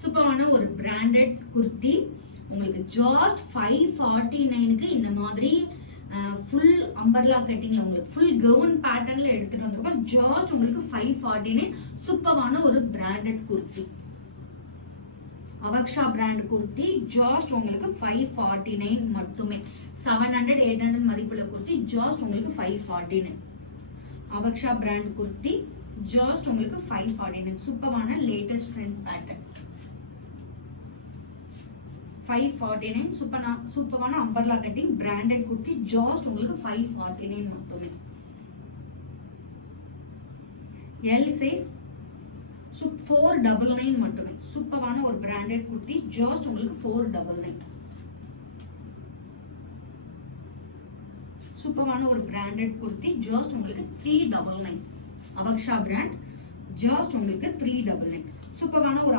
சூப்பரான ஒரு பிராண்டட் குர்த்தி உங்களுக்கு ஜாஸ்ட் 549க்கு இந்த மாதிரி ஃபுல் அம்பர்லா கட்டிங்ல உங்களுக்கு ஃபுல் கவுன் பேட்டர்ன்ல எடுத்துட்டு வந்திருக்கோம். ஜாஸ்ட் உங்களுக்கு 549 சூப்பரான ஒரு branded kurti. Avaksha brand kurti just உங்களுக்கு 549 மட்டுமே. 700 800 மதிப்புள்ள குர்த்தி ஜாஸ்ட் உங்களுக்கு 549. அவக்ஷா பிராண்ட் குர்த்தி ஜாஸ்ட் உங்களுக்கு 549. சூப்பரான லேட்டஸ்ட் ட்ரெண்ட் பேட்டர்ன் 549. சூப்பரான umbrella cutting branded kurti just உங்களுக்கு 549 மட்டுமே. எல் சைஸ் 499 மட்டுமே. சூப்பரான ஒரு பிராண்டட் குர்த்தி ஜாஸ்ட் உங்களுக்கு 499. சூப்பரான ஒரு பிராண்டட் குர்த்தி ஜாஸ்ட் உங்களுக்கு 399. அவக்ஷா பிராண்ட் ஜாஸ்ட் உங்களுக்கு 399. சூப்பரான ஒரு